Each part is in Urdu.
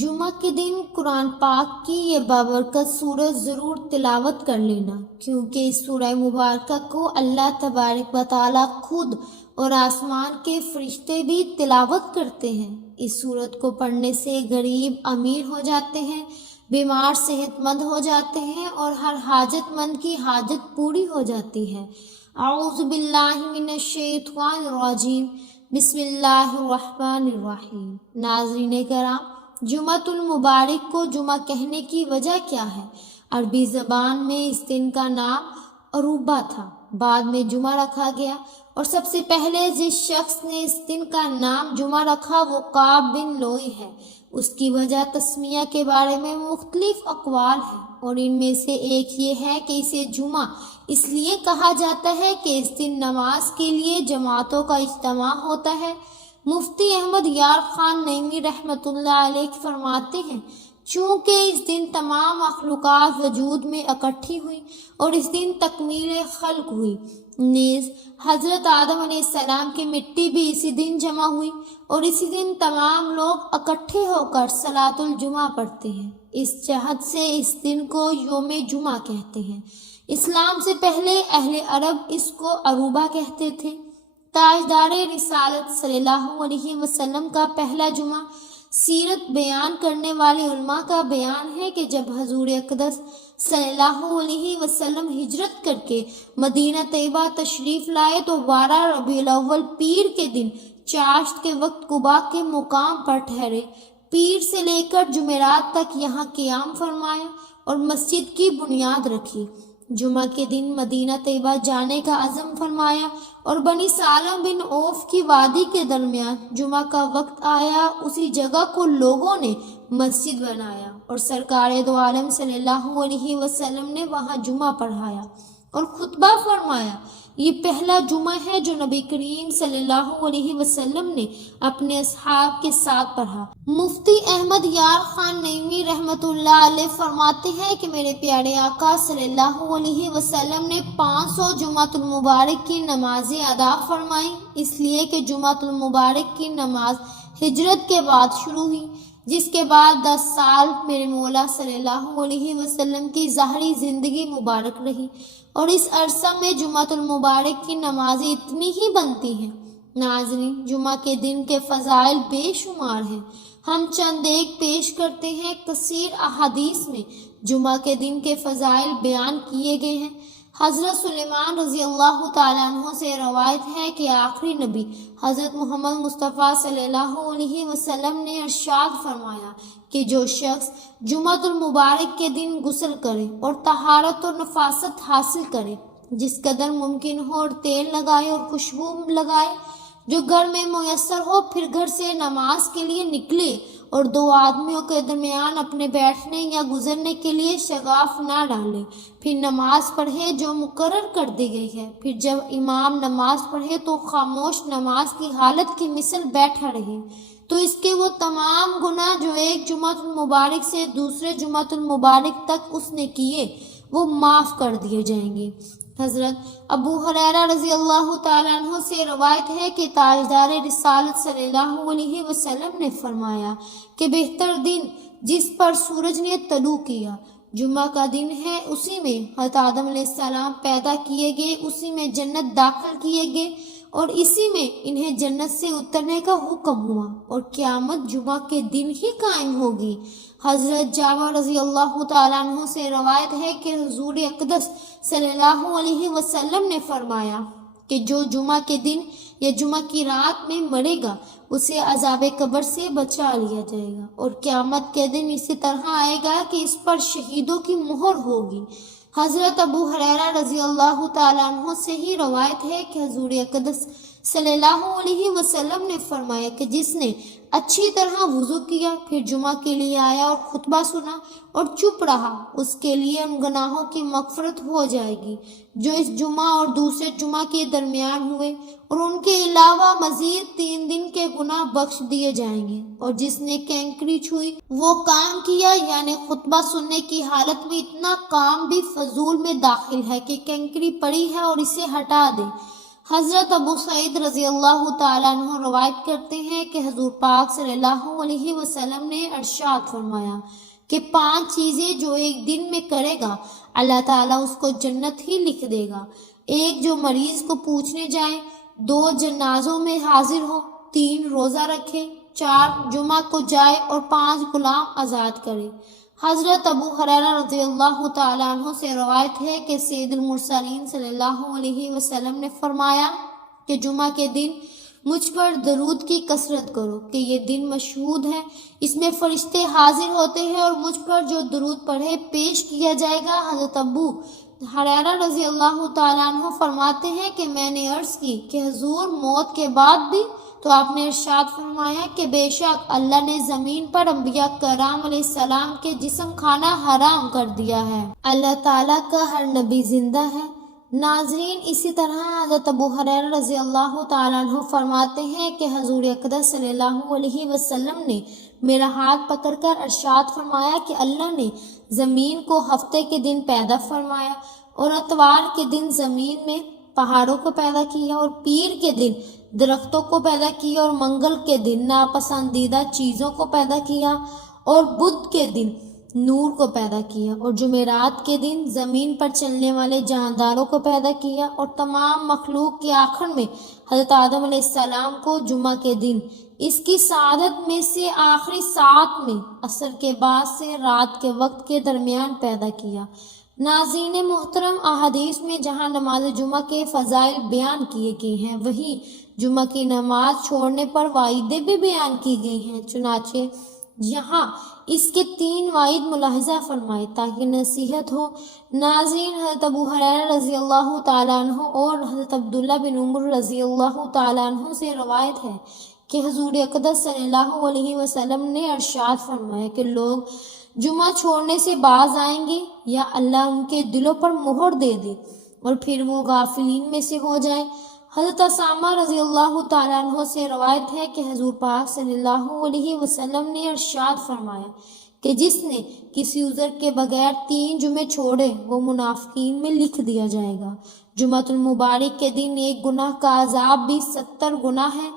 جمعہ کے دن قرآن پاک کی یہ بابرکت سورت ضرور تلاوت کر لینا، کیونکہ اس سورہ مبارکہ کو اللہ تبارک و تعالیٰ خود اور آسمان کے فرشتے بھی تلاوت کرتے ہیں۔ اس سورت کو پڑھنے سے غریب امیر ہو جاتے ہیں، بیمار صحت مند ہو جاتے ہیں اور ہر حاجت مند کی حاجت پوری ہو جاتی ہے۔ اعوذ باللہ من الشیطان الرجیم، بسم اللہ الرحمن الرحیم۔ ناظرین کرام، جمعۃ المبارک کو جمعہ کہنے کی وجہ کیا ہے؟ عربی زبان میں اس دن کا نام عروبہ تھا، بعد میں جمعہ رکھا گیا، اور سب سے پہلے جس شخص نے اس دن کا نام جمعہ رکھا وہ کعب بن لؤی ہے۔ اس کی وجہ تسمیہ کے بارے میں مختلف اقوال ہیں، اور ان میں سے ایک یہ ہے کہ اسے جمعہ اس لیے کہا جاتا ہے کہ اس دن نماز کے لیے جماعتوں کا اجتماع ہوتا ہے۔ مفتی احمد یار خان نعیمی رحمۃ اللہ علیہ فرماتے ہیں، چونکہ اس دن تمام مخلوقات وجود میں اکٹھی ہوئی اور اس دن تکمیل خلق ہوئی، نیز حضرت آدم علیہ السلام کی مٹی بھی اسی دن جمع ہوئی، اور اسی دن تمام لوگ اکٹھے ہو کر صلاۃ الجمعہ پڑھتے ہیں۔ اس جہت سے اس دن کو یوم جمعہ کہتے ہیں۔ اسلام سے پہلے اہل عرب اس کو عروبہ کہتے تھے۔ تاجدار رسالت صلی اللہ علیہ وسلم کا پہلا جمعہ سیرت بیان کرنے والے علماء کا بیان ہے کہ جب حضور اقدس صلی اللہ علیہ وسلم ہجرت کر کے مدینہ طیبہ تشریف لائے تو 12 ربیع الاول پیر کے دن چاشت کے وقت قباء کے مقام پر ٹھہرے۔ پیر سے لے کر جمعرات تک یہاں قیام فرمایا اور مسجد کی بنیاد رکھی۔ جمعہ کے دن مدینہ طیبہ جانے کا عزم فرمایا اور بنی سالم بن عوف کی وادی کے درمیان جمعہ کا وقت آیا، اسی جگہ کو لوگوں نے مسجد بنایا اور سرکار دو عالم صلی اللہ علیہ وسلم نے وہاں جمعہ پڑھایا اور خطبہ فرمایا۔ یہ پہلا جمعہ ہے جو نبی کریم صلی اللہ علیہ وسلم نے اپنے اصحاب کے ساتھ پڑھا۔ مفتی احمد یار خان نعیمی رحمۃ اللہ علیہ فرماتے ہیں کہ میرے پیارے آقا صلی اللہ علیہ وسلم نے 500 جمعۃ المبارک کی نمازیں ادا فرمائیں، اس لیے کہ جمعۃ المبارک کی نماز ہجرت کے بعد شروع ہوئی، جس کے بعد 10 سال میرے مولا صلی اللہ علیہ وسلم کی ظاہری زندگی مبارک رہی، اور اس عرصہ میں جمعۃ المبارک کی نمازیں اتنی ہی بنتی ہیں۔ ناظرین، جمعہ کے دن کے فضائل بے شمار ہیں، ہم چند ایک پیش کرتے ہیں۔ کثیر احادیث میں جمعہ کے دن کے فضائل بیان کیے گئے ہیں۔ حضرت سلیمان رضی اللہ تعالیٰ عنہ سے روایت ہے کہ آخری نبی حضرت محمد مصطفیٰ صلی اللہ علیہ وسلم نے ارشاد فرمایا کہ جو شخص جمعۃ المبارک کے دن غسل کرے اور طہارت اور نفاست حاصل کرے، جس قدر ممکن ہو، اور تیل لگائے اور خوشبو لگائے جو گھر میں میسر ہو، پھر گھر سے نماز کے لیے نکلے اور 2 آدمیوں کے درمیان اپنے بیٹھنے یا گزرنے کے لیے شگاف نہ ڈالے، پھر نماز پڑھے جو مقرر کر دی گئی ہے، پھر جب امام نماز پڑھے تو خاموش نماز کی حالت کی مثل بیٹھا رہے، تو اس کے وہ تمام گناہ جو ایک جمعۃ المبارک سے دوسرے جمعۃ المبارک تک اس نے کیے وہ معاف کر دیے جائیں گے۔ حضرت ابو ہریرہ رضی اللہ تعالیٰ عنہ سے روایت ہے کہ تاجدار رسالت صلی اللہ علیہ وسلم نے فرمایا کہ بہتر دن جس پر سورج نے طلوع کیا جمعہ کا دن ہے، اسی میں حضرت آدم علیہ السلام پیدا کیے گئے، اسی میں جنت داخل کیے گئے اور اسی میں انہیں جنت سے اترنے کا حکم ہوا، اور قیامت جمعہ کے دن ہی قائم ہوگی۔ حضرت جابر رضی اللہ تعالیٰ عنہ سے روایت ہے کہ حضور اقدس صلی اللہ علیہ وسلم نے فرمایا کہ جو جمعہ کے دن یا جمعہ کی رات میں مرے گا اسے عذاب قبر سے بچا لیا جائے گا، اور قیامت کے دن اسی طرح آئے گا کہ اس پر شہیدوں کی مہر ہوگی۔ حضرت ابو ہریرہ رضی اللہ تعالیٰ عنہ سے ہی روایت ہے کہ حضور اقدس صلی اللہ علیہ وسلم نے فرمایا کہ جس نے اچھی طرح وضو کیا، پھر جمعہ کے لیے آیا اور خطبہ سنا اور چپ رہا، اس کے لیے ان گناہوں کی مغفرت ہو جائے گی جو اس جمعہ اور دوسرے جمعہ کے درمیان ہوئے، اور ان کے علاوہ مزید 3 دن کے گناہ بخش دیے جائیں گے۔ اور جس نے کینکری چھوئی وہ کام کیا، یعنی خطبہ سننے کی حالت میں اتنا کام بھی فضول میں داخل ہے کہ کینکری پڑی ہے اور اسے ہٹا دے۔ حضرت ابو سعید رضی اللہ تعالیٰ عنہ روایت کرتے ہیں کہ حضور پاک صلی اللہ علیہ وسلم نے ارشاد فرمایا کہ 5 چیزیں جو ایک دن میں کرے گا اللہ تعالیٰ اس کو جنت ہی لکھ دے گا. 1 جو مریض کو پوچھنے جائے، 2 جنازوں میں حاضر ہو، 3 روزہ رکھے، 4 جمعہ کو جائے اور 5 غلام آزاد کرے. حضرت ابو ہریرہ رضی اللہ تعالیٰ عنہ سے روایت ہے کہ سید المرسلین صلی اللہ علیہ وسلم نے فرمایا کہ جمعہ کے دن مجھ پر درود کی کثرت کرو کہ یہ دن مشہود ہے، اس میں فرشتے حاضر ہوتے ہیں اور مجھ پر جو درود پڑھے پیش کیا جائے گا. حضرت ابو ہریرہ رضی اللہ تعالیٰ عنہ فرماتے ہیں کہ میں نے عرض کی کہ حضور موت کے بعد بھی؟ تو آپ نے ارشاد فرمایا کہ بے شک اللہ نے زمین پر انبیاء کرام علیہ السلام کے جسم کھانا حرام کر دیا ہے. اللہ تعالیٰ کا ہر نبی زندہ ہے. ناظرین، اسی طرح حضرت ابو ہریرہ رضی اللہ تعالیٰ عنہ فرماتے ہیں کہ حضور اقدس صلی اللہ علیہ وسلم نے میرا ہاتھ پکڑ کر ارشاد فرمایا کہ اللہ نے زمین کو ہفتے کے دن پیدا فرمایا اور اتوار کے دن زمین میں پہاڑوں کو پیدا کیا اور پیر کے دن درختوں کو پیدا کیا اور منگل کے دن ناپسندیدہ چیزوں کو پیدا کیا اور بدھ کے دن نور کو پیدا کیا اور جمعرات کے دن زمین پر چلنے والے جانداروں کو پیدا کیا اور تمام مخلوق کے آخر میں حضرت آدم علیہ السلام کو جمعہ کے دن اس کی سعادت میں سے آخری ساعت میں عصر کے بعد سے رات کے وقت کے درمیان پیدا کیا. ناظرین محترم، احادیث میں جہاں نماز جمعہ کے فضائل بیان کیے گئے ہیں وہیں جمعہ کی نماز چھوڑنے پر وعیدیں بھی بیان کی گئی ہیں. چنانچہ یہاں اس کے 3 وعید ملاحظہ فرمائے تاکہ نصیحت ہو. ناظرین، حضرت ابو ہریرہ رضی اللہ تعالیٰ عنہ اور حضرت عبداللہ بن عمر رضی اللہ تعالیٰ عنہ سے روایت ہے کہ حضور اقدس صلی اللہ علیہ وسلم نے ارشاد فرمایا کہ لوگ جمعہ چھوڑنے سے باز آئیں گے یا اللہ ان کے دلوں پر مہر دے دے اور پھر وہ غافلین میں سے ہو جائیں. حضرت اسامہ رضی اللہ تعالیٰ عنہ سے روایت ہے کہ حضور پاک صلی اللہ علیہ وسلم نے ارشاد فرمایا کہ جس نے کسی عذر کے بغیر 3 جمعے چھوڑے وہ منافقین میں لکھ دیا جائے گا. جمعۃ المبارک کے دن ایک گناہ کا عذاب بھی 70 گناہ ہے.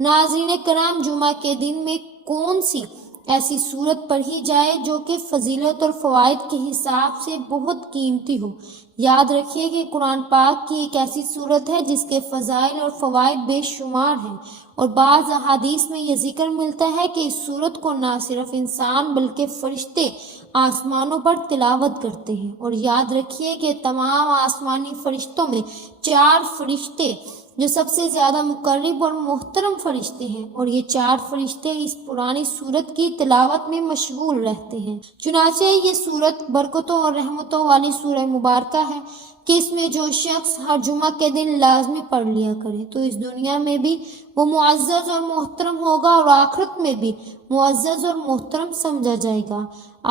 ناظرین کرام، جمعہ کے دن میں کون سی ایسی صورت پڑھی جائے جو کہ فضیلت اور فوائد کے حساب سے بہت قیمتی ہو؟ یاد رکھیے کہ قرآن پاک کی ایک ایسی صورت ہے جس کے فضائل اور فوائد بے شمار ہیں اور بعض احادیث میں یہ ذکر ملتا ہے کہ اس صورت کو نہ صرف انسان بلکہ فرشتے آسمانوں پر تلاوت کرتے ہیں. اور یاد رکھیے کہ تمام آسمانی فرشتوں میں 4 فرشتے جو سب سے زیادہ مقرب اور محترم فرشتے ہیں اور یہ 4 فرشتے اس پرانی سورت کی تلاوت میں مشغول رہتے ہیں. چنانچہ یہ سورت برکتوں اور رحمتوں والی سورہ مبارکہ ہے کہ اس میں جو شخص ہر جمعہ کے دن لازمی پڑھ لیا کرے تو اس دنیا میں بھی وہ معزز اور محترم ہوگا اور آخرت میں بھی معزز اور محترم سمجھا جائے گا.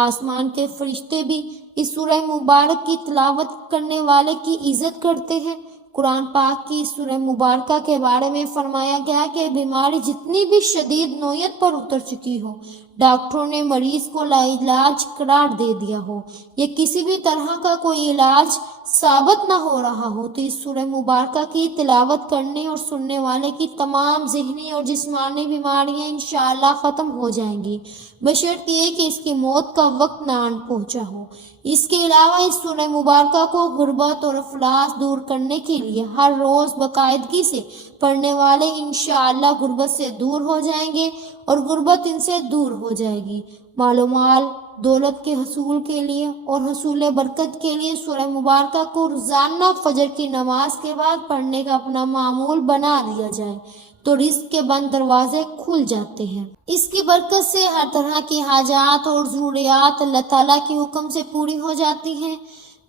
آسمان کے فرشتے بھی اس سورہ مبارک کی تلاوت کرنے والے کی عزت کرتے ہیں. قرآن پاک کی سورہ مبارکہ کے بارے میں فرمایا گیا کہ بیماری جتنی بھی شدید نوعیت پر اتر چکی ہو، ڈاکٹروں نے مریض کو لاعلاج قرار دے دیا ہو یا کسی بھی طرح کا کوئی علاج ثابت نہ ہو رہا ہو، تو اس سورہ مبارکہ کی تلاوت کرنے اور سننے والے کی تمام ذہنی اور جسمانی بیماریاں انشاءاللہ ختم ہو جائیں گی، بشرط یہ کہ اس کی موت کا وقت نہ آن پہنچا ہو. اس کے علاوہ اس سورہ مبارکہ کو غربت اور افلاس دور کرنے کے لیے ہر روز باقاعدگی سے پڑھنے والے انشاءاللہ غربت سے دور ہو جائیں گے اور غربت ان سے دور ہو جائے گی. مال و مال دولت کے حصول کے لیے اور حصول برکت کے لیے سورہ مبارکہ کو روزانہ فجر کی نماز کے بعد پڑھنے کا اپنا معمول بنا لیا جائے تو رزق کے بند دروازے کھل جاتے ہیں. اس کی برکت سے ہر طرح کی حاجات اور ضروریات اللہ تعالیٰ کے حکم سے پوری ہو جاتی ہیں.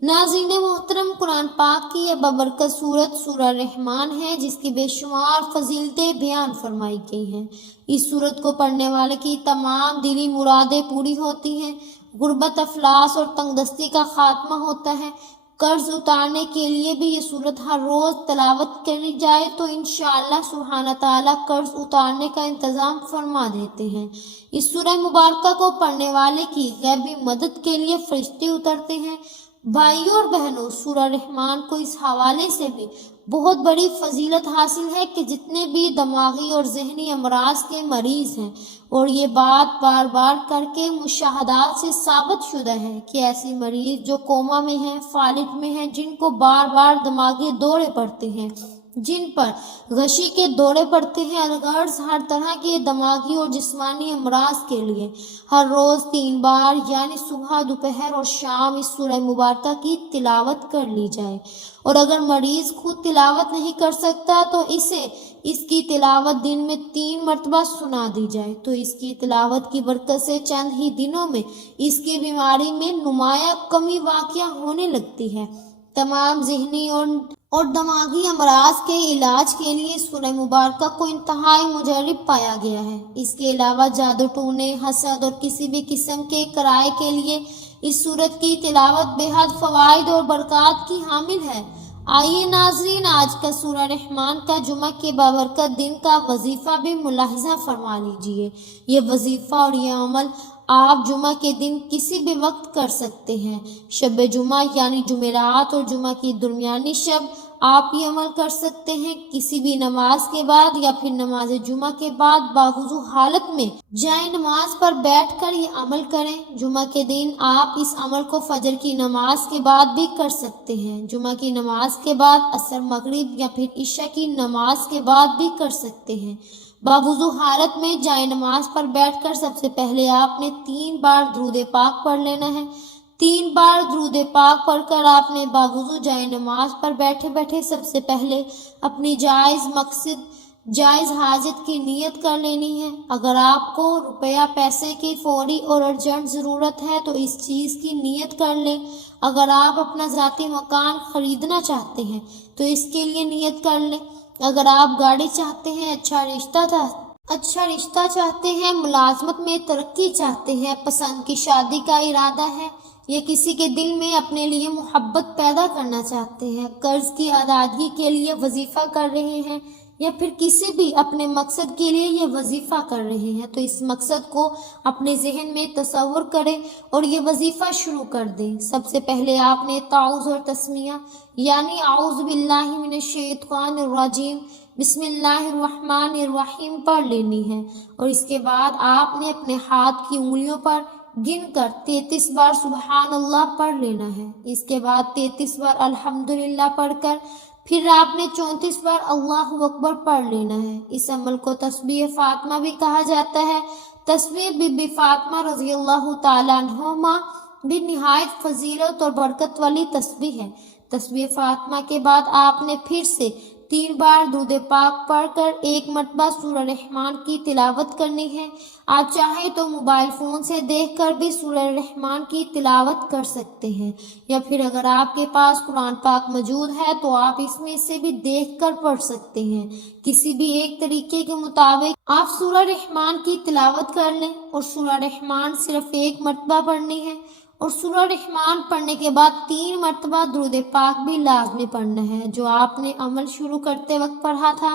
ناظرین محترم، قرآن پاک کی یہ بابرکت سورت سورہ رحمان ہے جس کی بے شمار فضیلتیں بیان فرمائی گئی ہیں. اس سورت کو پڑھنے والے کی تمام دلی مرادیں پوری ہوتی ہیں. غربت، افلاس اور تنگ دستی کا خاتمہ ہوتا ہے. قرض اتارنے کے لیے بھی یہ سورت ہر روز تلاوت کری جائے تو انشاءاللہ سبحانہ تعالیٰ قرض اتارنے کا انتظام فرما دیتے ہیں. اس سورہ مبارکہ کو پڑھنے والے کی غیبی مدد کے لیے فرشتے اترتے ہیں. بھائیوں اور بہنوں، سورہ رحمان کو اس حوالے سے بھی بہت بڑی فضیلت حاصل ہے کہ جتنے بھی دماغی اور ذہنی امراض کے مریض ہیں، اور یہ بات بار بار کر کے مشاہدات سے ثابت شدہ ہے کہ ایسے مریض جو کوما میں ہیں، فالج میں ہیں، جن کو بار بار دماغی دورے پڑتے ہیں، جن پر غشی کے دورے پڑتے ہیں، الغرض ہر طرح کے دماغی اور جسمانی امراض کے لیے ہر روز 3 بار یعنی صبح، دوپہر اور شام اس سورہ مبارکہ کی تلاوت کر لی جائے۔ اور اگر مریض خود تلاوت نہیں کر سکتا تو اسے اس کی تلاوت دن میں 3 مرتبہ سنا دی جائے، تو اس کی تلاوت کی برکت سے چند ہی دنوں میں اس کی بیماری میں نمایاں کمی واقع ہونے لگتی ہے۔ تمام ذہنی اور دماغی امراض کے علاج کے لیے سورہ مبارکہ کو انتہائی مجرب پایا گیا ہے۔ اس کے علاوہ جادو ٹونے، حسد اور کسی بھی قسم کے کرائے کے لیے اس سورت کی تلاوت بے حد فوائد اور برکات کی حامل ہے۔ آئیے ناظرین، آج کا سورہ رحمان کا جمعہ کے بابرکت دن کا وظیفہ بھی ملاحظہ فرما لیجئے۔ یہ وظیفہ اور یہ عمل آپ جمعہ کے دن کسی بھی وقت کر سکتے ہیں۔ شب جمعہ یعنی جمعرات اور جمعہ کی درمیانی شب آپ یہ عمل کر سکتے ہیں۔ کسی بھی نماز کے بعد یا پھر نماز جمعہ کے بعد باوضو حالت میں جائے نماز پر بیٹھ کر یہ عمل کریں۔ جمعہ کے دن آپ اس عمل کو فجر کی نماز کے بعد بھی کر سکتے ہیں۔ جمعہ کی نماز کے بعد عصر، مغرب یا پھر عشاء کی نماز کے بعد بھی کر سکتے ہیں۔ باوضو حالت میں جائے نماز پر بیٹھ کر سب سے پہلے آپ نے 3 بار درود پاک پڑھ لینا ہے۔ 3 بار درود پاک پڑھ کر آپ نے باوضو جائے نماز پر بیٹھے بیٹھے سب سے پہلے اپنی جائز مقصد، جائز حاجت کی نیت کر لینی ہے۔ اگر آپ کو روپیہ پیسے کی فوری اور ارجنٹ ضرورت ہے تو اس چیز کی نیت کر لیں۔ اگر آپ اپنا ذاتی مکان خریدنا چاہتے ہیں تو اس کے لیے نیت کر لیں۔ اگر آپ گاڑی چاہتے ہیں، اچھا رشتہ چاہتے ہیں، ملازمت میں ترقی چاہتے ہیں، پسند کی شادی کا ارادہ ہے، یا کسی کے دل میں اپنے لیے محبت پیدا کرنا چاہتے ہیں، قرض کی ادائیگی کے لیے وظیفہ کر رہے ہیں، یا پھر کسی بھی اپنے مقصد کے لیے یہ وظیفہ کر رہے ہیں، تو اس مقصد کو اپنے ذہن میں تصور کریں اور یہ وظیفہ شروع کر دیں۔ سب سے پہلے آپ نے تعوذ اور تسمیہ یعنی اعوذ باللہ من الشیطان الرجیم، بسم اللہ الرحمن الرحیم پڑھ لینی ہے، اور اس کے بعد آپ نے اپنے ہاتھ کی انگلیوں پر گن کر 33 بار سبحان اللہ پڑھ لینا ہے۔ اس کے بعد 33 بار الحمدللہ پڑھ کر پھر آپ نے 34 بار اللہ اکبر پڑھ لینا ہے۔ اس عمل کو تسبیح فاطمہ بھی کہا جاتا ہے۔ تسبیح بی بی فاطمہ رضی اللہ تعالیٰ عنہما بھی نہایت فضیلت اور برکت والی تسبیح ہے۔ تسبیح فاطمہ کے بعد آپ نے پھر سے 3 بار درود پاک پڑھ کر 1 مرتبہ سورہ رحمان کی تلاوت کرنی ہے۔ آپ چاہیں تو موبائل فون سے دیکھ کر بھی سورہ رحمان کی تلاوت کر سکتے ہیں، یا پھر اگر آپ کے پاس قرآن پاک موجود ہے تو آپ اس میں سے بھی دیکھ کر پڑھ سکتے ہیں۔ کسی بھی ایک طریقے کے مطابق آپ سورہ رحمان کی تلاوت کر لیں، اور سورہ رحمان صرف 1 مرتبہ پڑھنی ہے، اور سورہ رحمان پڑھنے کے بعد 3 مرتبہ درود پاک بھی لازمی پڑھنا ہے۔ جو آپ نے عمل شروع کرتے وقت پڑھا تھا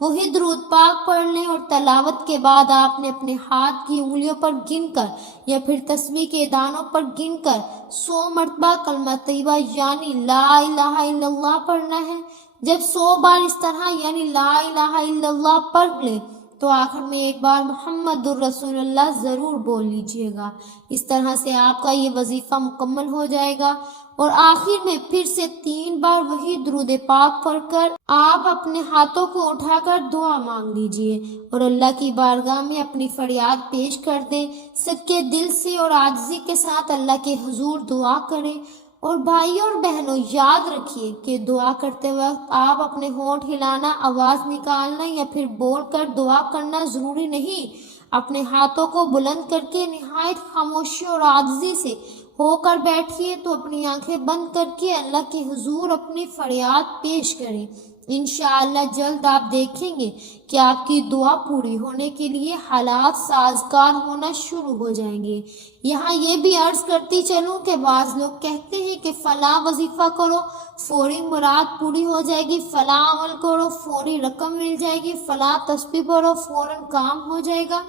وہی درود پاک پڑھ لیں، اور تلاوت کے بعد آپ نے اپنے ہاتھ کی انگلیوں پر گن کر یا پھر تسبیح کے دانوں پر گن کر 100 مرتبہ کلمہ طیبہ یعنی لا الہ الا اللہ پڑھنا ہے۔ جب 100 بار اس طرح یعنی لا الہ الا اللہ پڑھ لیں تو آخر میں 1 بار محمد الرسول اللہ ضرور بول لیجئے گا۔ اس طرح سے آپ کا یہ وظیفہ مکمل ہو جائے گا، اور آخر میں پھر سے 3 بار وہی درود پاک پڑھ کر آپ اپنے ہاتھوں کو اٹھا کر دعا مانگ لیجئے اور اللہ کی بارگاہ میں اپنی فریاد پیش کر دیں۔ صدقے دل سے اور عاجزی کے ساتھ اللہ کے حضور دعا کریں۔ اور بھائیوں اور بہنوں، یاد رکھیے کہ دعا کرتے وقت آپ اپنے ہونٹ ہلانا، آواز نکالنا یا پھر بول کر دعا کرنا ضروری نہیں۔ اپنے ہاتھوں کو بلند کر کے نہایت خاموشی اور عاجزی سے ہو کر بیٹھیے، تو اپنی آنکھیں بند کر کے اللہ کے حضور اپنی فریاد پیش کریں۔ انشاءاللہ جلد آپ دیکھیں گے کہ آپ کی دعا پوری ہونے کے لیے حالات سازگار ہونا شروع ہو جائیں گے۔ یہاں یہ بھی عرض کرتی چلوں کہ بعض لوگ کہتے ہیں کہ فلاں وظیفہ کرو فوری مراد پوری ہو جائے گی، فلاں عمل کرو فوری رقم مل جائے گی، فلاں تسبیح پڑھو فوراً کام ہو جائے گا۔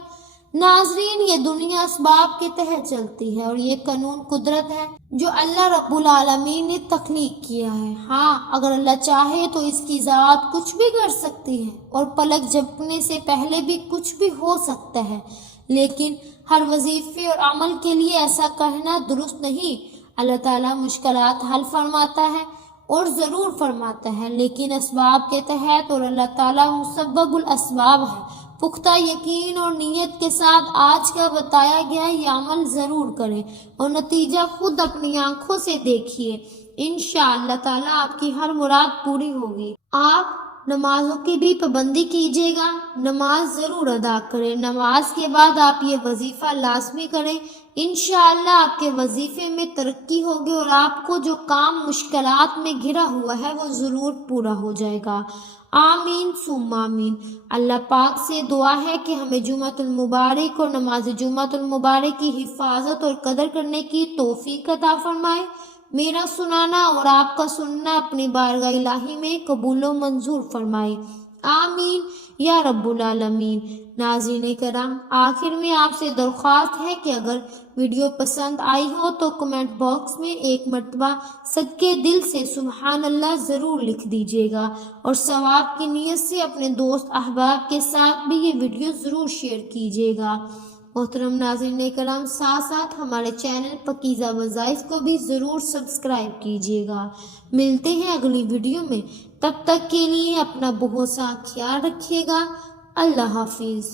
ناظرین، یہ دنیا اسباب کے تحت چلتی ہے اور یہ قانون قدرت ہے جو اللہ رب العالمین نے تخلیق کیا ہے۔ ہاں، اگر اللہ چاہے تو اس کی ذات کچھ بھی کر سکتی ہے اور پلک جھپکنے سے پہلے بھی کچھ بھی ہو سکتا ہے، لیکن ہر وظیفے اور عمل کے لیے ایسا کہنا درست نہیں۔ اللہ تعالیٰ مشکلات حل فرماتا ہے اور ضرور فرماتا ہے، لیکن اسباب کے تحت، اور اللہ تعالیٰ مسبب الاسباب ہے۔ پختہ یقین اور نیت کے ساتھ آج کا بتایا گیا یہ عمل ضرور کریں اور نتیجہ خود اپنی آنکھوں سے دیکھیے۔ انشاءاللہ تعالیٰ آپ کی ہر مراد پوری ہوگی۔ آپ نمازوں کی بھی پابندی کیجیے گا، نماز ضرور ادا کریں۔ نماز کے بعد آپ یہ وظیفہ لازمی کریں، انشاءاللہ آپ کے وظیفے میں ترقی ہوگی اور آپ کو جو کام مشکلات میں گھرا ہوا ہے وہ ضرور پورا ہو جائے گا۔ آمین ثم آمین۔ اللہ پاک سے دعا ہے کہ ہمیں جمعۃ المبارک اور نماز جمعۃ المبارک کی حفاظت اور قدر کرنے کی توفیق عطا فرمائے۔ میرا سنانا اور آپ کا سننا اپنی بارگاہ الہی میں قبول و منظور فرمائے، آمین یا رب العالمین۔ ناظرین کرام، آخر میں آپ سے درخواست ہے کہ اگر ویڈیو پسند آئی ہو تو کمنٹ باکس میں ایک مرتبہ صدقے دل سے سبحان اللہ ضرور لکھ دیجیے گا، اور ثواب کی نیت سے اپنے دوست احباب کے ساتھ بھی یہ ویڈیو ضرور شیئر کیجیے گا۔ محترم ناظرین کرام، ساتھ ساتھ ہمارے چینل پاکیزہ وظائف کو بھی ضرور سبسکرائب کیجیے گا۔ ملتے ہیں اگلی ویڈیو میں، تب تک کے لیے اپنا بہت سا خیال رکھیے گا۔ اللہ حافظ۔